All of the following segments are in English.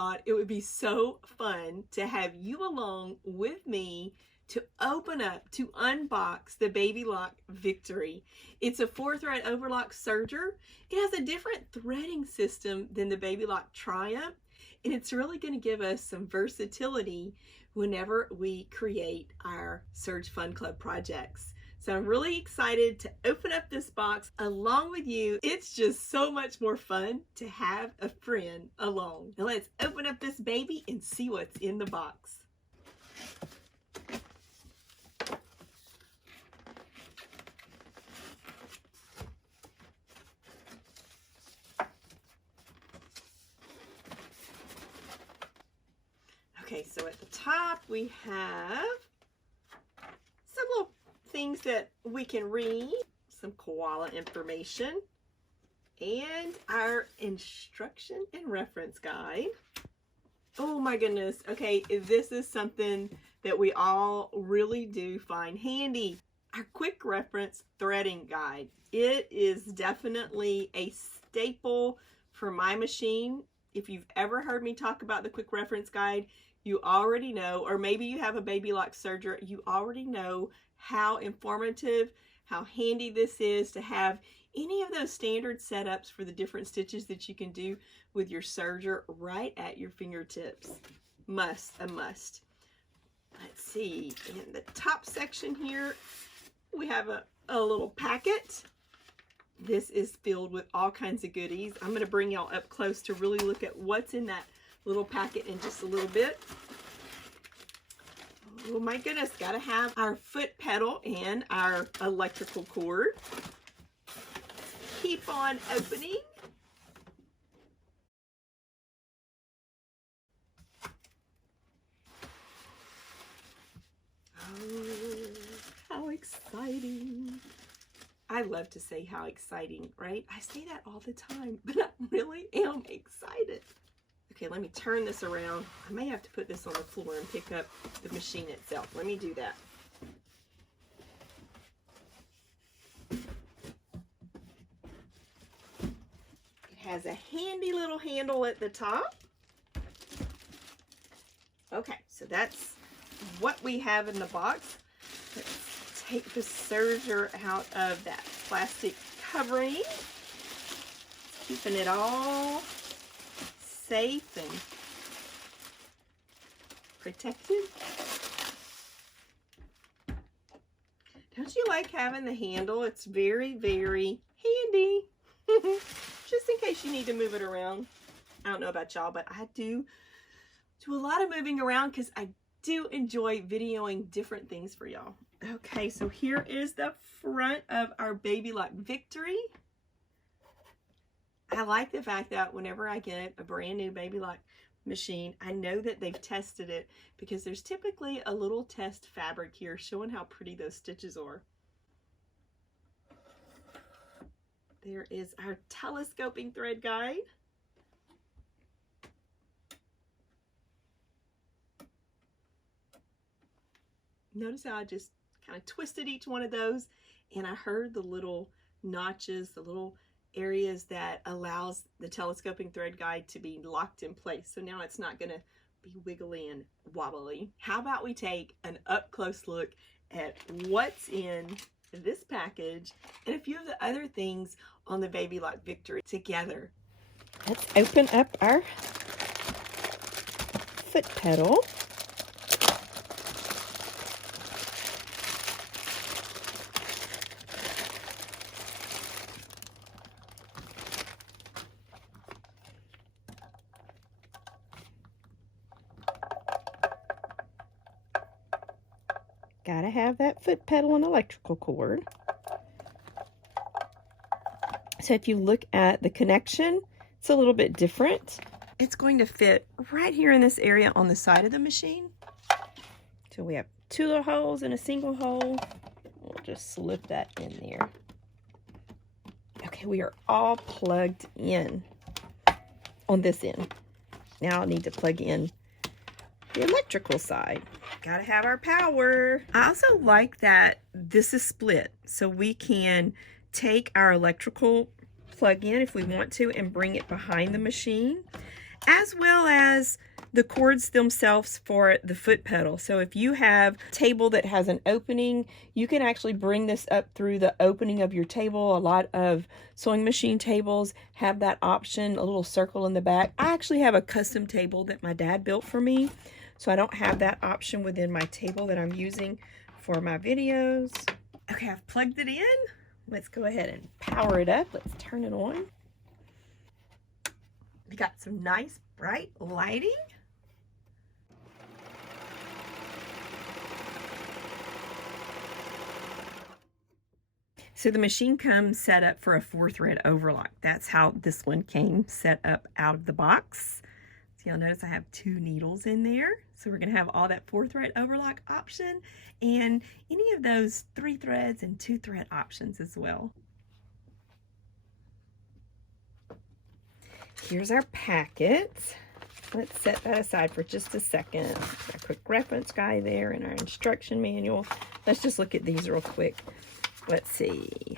thought it would be so fun to have you along with me to open up, to unbox the Baby Lock Victory. It's a 4-thread overlock serger. It has a different threading system than the Baby Lock Triumph, and it's really going to give us some versatility whenever we create our Serge Fun Club projects. So I'm really excited to open up this box along with you. It's just so much more fun to have a friend along. Now let's open up this baby and see what's in the box. Okay, so at the top we have some little things that we can read, some koala information, and our instruction and reference guide. Oh my goodness. Okay, this is something that we all really do find handy. Our quick reference threading guide. It is definitely a staple for my machine. If you've ever heard me talk about the quick reference guide, you already know, or maybe you have a Baby Lock serger, you already know how informative, how handy this is to have any of those standard setups for the different stitches that you can do with your serger right at your fingertips. A must. Let's see, in the top section here, we have a little packet. This is filled with all kinds of goodies. I'm going to bring y'all up close to really look at what's in that little packet in just a little bit. Oh my goodness, gotta have our foot pedal and our electrical cord. Keep on opening. Oh, how exciting. I love to say how exciting, right? I say that all the time, but I really am excited. Okay, let me turn this around. I may have to put this on the floor and pick up the machine itself. Let me do that. It has a handy little handle at the top. Okay, so that's what we have in the box. Let's take the serger out of that plastic covering. Keeping it all safe and protected. Don't you like having the handle? It's very, very handy. Just in case you need to move it around. I don't know about y'all, but I do a lot of moving around because I do enjoy videoing different things for y'all. Okay, so here is the front of our Baby Lock Victory. I like the fact that whenever I get a brand new Baby Lock machine, I know that they've tested it because there's typically a little test fabric here showing how pretty those stitches are. There is our telescoping thread guide. Notice how I just kind of twisted each one of those, and I heard the little notches, the little areas that allows the telescoping thread guide to be locked in place. So now it's not going to be wiggly and wobbly. How about we take an up close look at what's in this package and a few of the other things on the Baby Lock Victory together. Let's open up our foot pedal. Gotta have that foot pedal and electrical cord. So if you look at the connection, it's a little bit different. It's going to fit right here in this area on the side of the machine. So we have two little holes and a single hole. We'll just slip that in there. Okay, we are all plugged in on this end. Now I'll need to plug in the electrical side. Gotta have our power. I also like that this is split, so we can take our electrical plug in if we want to and bring it behind the machine. as well as the cords themselves for the foot pedal. So if you have a table that has an opening, you can actually bring this up through the opening of your table. A lot of sewing machine tables have that option, a little circle in the back. I actually have a custom table that my dad built for me, so I don't have that option within my table that I'm using for my videos. Okay, I've plugged it in. Let's go ahead and power it up. Let's turn it on. We got some nice bright lighting. So the machine comes set up for a 4-thread overlock. That's how this one came set up out of the box. So you'll notice I have 2 needles in there. So we're going to have all that 4-thread overlock option and any of those 3 threads and 2-thread options as well. Here's our packet. Let's set that aside for just a second. A quick reference guide there and our instruction manual. Let's just look at these real quick. Let's see.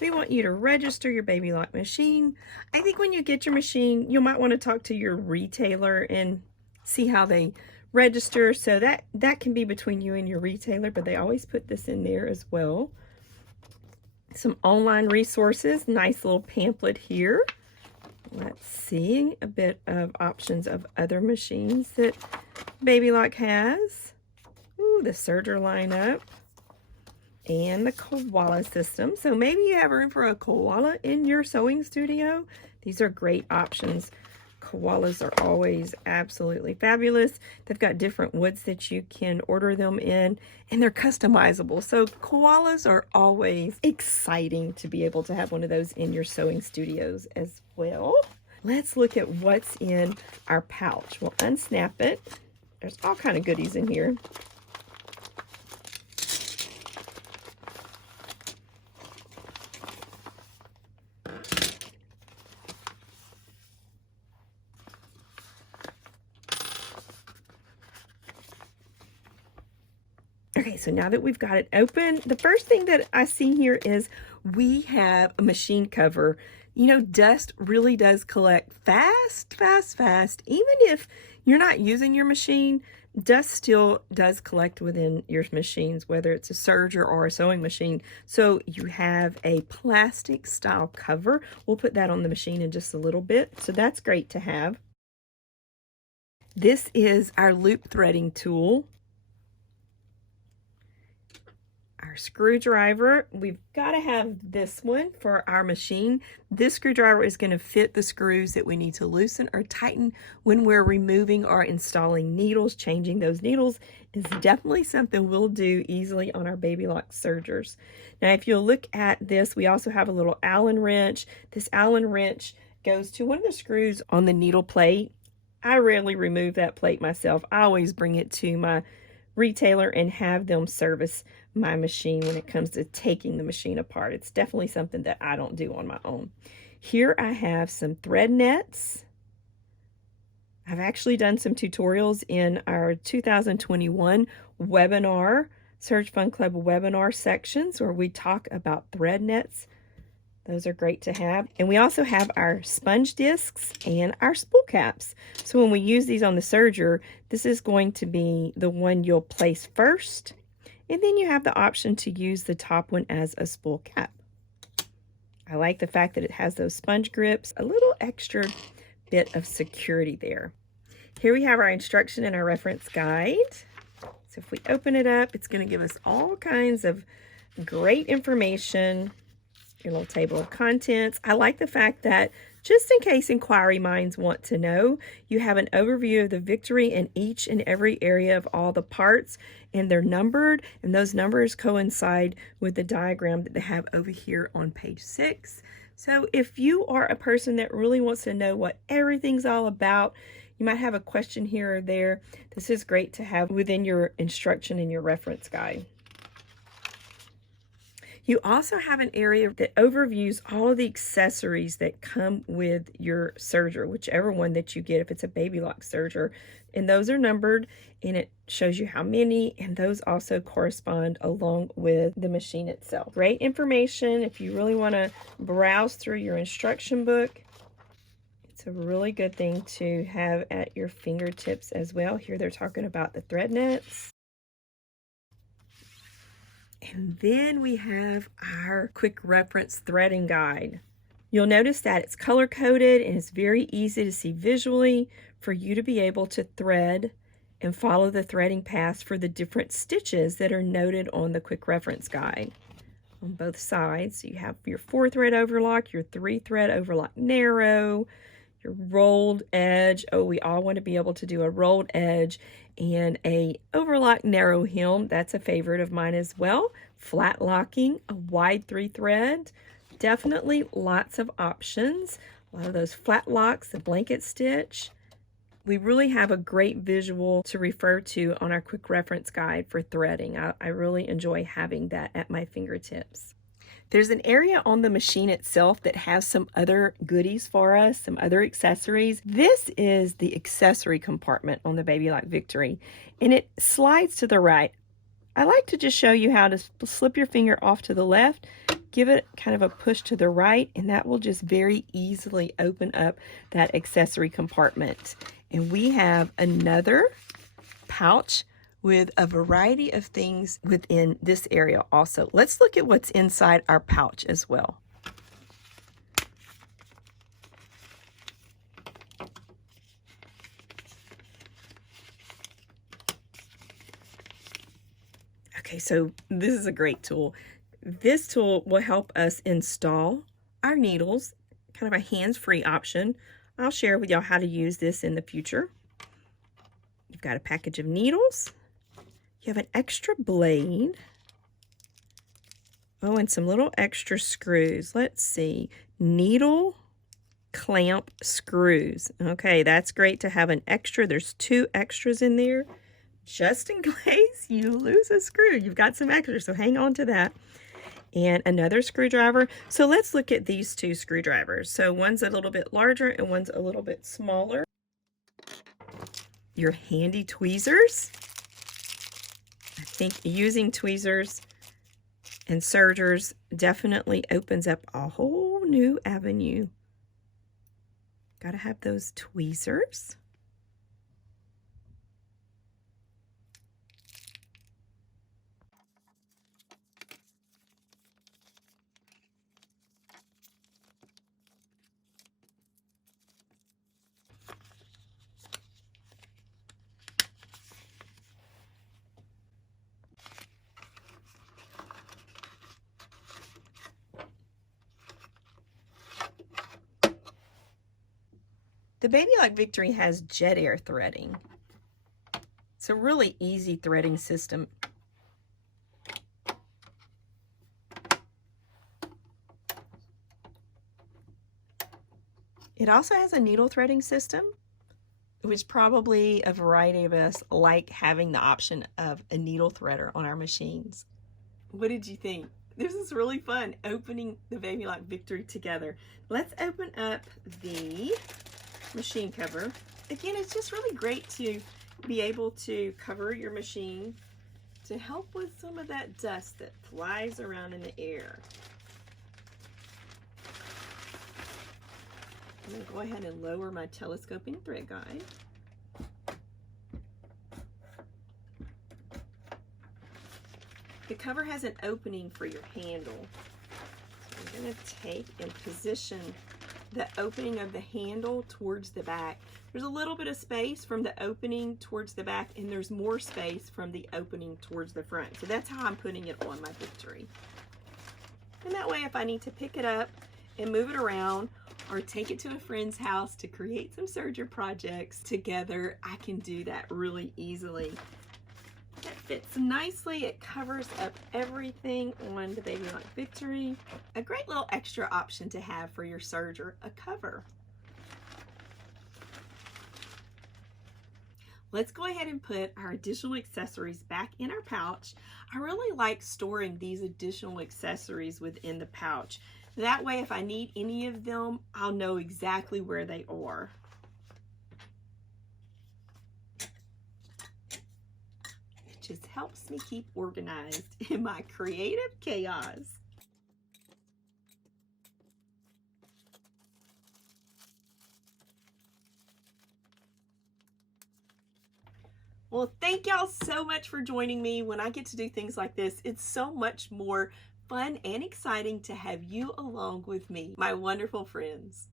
We want you to register your Baby Lock machine. I think when you get your machine, you might want to talk to your retailer and see how they register. So that can be between you and your retailer, but they always put this in there as well. Some online resources, nice little pamphlet here. Let's see a bit of options of other machines that Baby Lock has. Ooh, the Serger lineup. And the koala system. So maybe you have room for a koala in your sewing studio. These are great options. Koalas are always absolutely fabulous. They've got different woods that you can order them in, and they're customizable. So koalas are always exciting to be able to have one of those in your sewing studios as well. Let's look at what's in our pouch. We'll unsnap it. There's all kind of goodies in here. Okay, so now that we've got it open, the first thing that I see here is we have a machine cover. You know, dust really does collect fast. Even if you're not using your machine, dust still does collect within your machines, whether it's a serger or a sewing machine. So you have a plastic style cover. We'll put that on the machine in just a little bit. So that's great to have. This is our loop threading tool. Our screwdriver, we've got to have this one for our machine. This screwdriver is going to fit the screws that we need to loosen or tighten when we're removing or installing needles. Changing those needles is definitely something we'll do easily on our Baby Lock sergers. Now, if you'll look at this, we also have a little Allen wrench. This Allen wrench goes to one of the screws on the needle plate. I rarely remove that plate myself. I always bring it to my retailer and have them service my machine when it comes to taking the machine apart. It's definitely something that I don't do on my own. Here I have some thread nets. I've actually done some tutorials in our 2021 webinar, Surge Fun Club webinar sections where we talk about thread nets. Those are great to have. And we also have our sponge discs and our spool caps. So when we use these on the serger, this is going to be the one you'll place first. And then you have the option to use the top one as a spool cap. I like the fact that it has those sponge grips, a little extra bit of security there. Here we have our instruction and our reference guide. So if we open it up, it's going to give us all kinds of great information. Your little table of contents. I like the fact that just in case inquiry minds want to know, you have an overview of the victory in each and every area of all the parts, and they're numbered, and those numbers coincide with the diagram that they have over here on page 6. So if you are a person that really wants to know what everything's all about, you might have a question here or there. This is great to have within your instruction and your reference guide. You also have an area that overviews all of the accessories that come with your serger, whichever one that you get, if it's a Baby Lock serger. And those are numbered, and it shows you how many, and those also correspond along with the machine itself. Great information if you really want to browse through your instruction book. It's It's a really good thing to have at your fingertips as well. Here they're talking about the thread nets. And then we have our quick reference threading guide. You'll notice that it's color coded and it's very easy to see visually for you to be able to thread and follow the threading paths for the different stitches that are noted on the quick reference guide. On both sides, you have your 4-thread overlock, your 3-thread overlock narrow, your rolled edge. Oh, we all want to be able to do a rolled edge and a overlock narrow hem. That's a favorite of mine as well. Flat locking, a wide 3-thread. Definitely lots of options. A lot of those flat locks, the blanket stitch. We really have a great visual to refer to on our quick reference guide for threading. I really enjoy having that at my fingertips. There's an area on the machine itself that has some other goodies for us, some other accessories. This is the accessory compartment on the Baby Lock Victory, and it slides to the right. I like to just show you how to slip your finger off to the left, give it kind of a push to the right, and that will just very easily open up that accessory compartment. And we have another pouch with a variety of things within this area also. Let's look at what's inside our pouch as well. Okay, so this is a great tool. This tool will help us install our needles, kind of a hands-free option. I'll share with y'all how to use this in the future. You've got a package of needles. You have an extra blade. Oh, and some little extra screws. Let's see. Needle clamp screws. Okay, that's great to have an extra. There's 2 extras in there. Just in case you lose a screw, you've got some extras, so hang on to that. And another screwdriver. So let's look at these 2 screwdrivers. So one's a little bit larger and one's a little bit smaller. Your handy tweezers. I think using tweezers and sergers definitely opens up a whole new avenue. Gotta have those tweezers. The Baby Lock Victory has jet air threading. It's a really easy threading system. It also has a needle threading system, which probably a variety of us like having the option of a needle threader on our machines. What did you think? This is really fun, opening the Baby Lock Victory together. Let's open up the machine cover. Again, it's just really great to be able to cover your machine to help with some of that dust that flies around in the air. I'm going to go ahead and lower my telescoping thread guide. The cover has an opening for your handle. So I'm going to take and position the opening of the handle towards the back. There's a little bit of space from the opening towards the back, and there's more space from the opening towards the front. So that's how I'm putting it on my Victory. And that way, if I need to pick it up and move it around or take it to a friend's house to create some Serger projects together, I can do that really easily. That fits nicely. It covers up everything on the Baby Lock Victory. A great little extra option to have for your Serger, a cover. Let's go ahead and put our additional accessories back in our pouch. I really like storing these additional accessories within the pouch. That way, if I need any of them, I'll know exactly where they are. Just helps me keep organized in my creative chaos. Well, thank y'all so much for joining me. When I get to do things like this, it's so much more fun and exciting to have you along with me, my wonderful friends.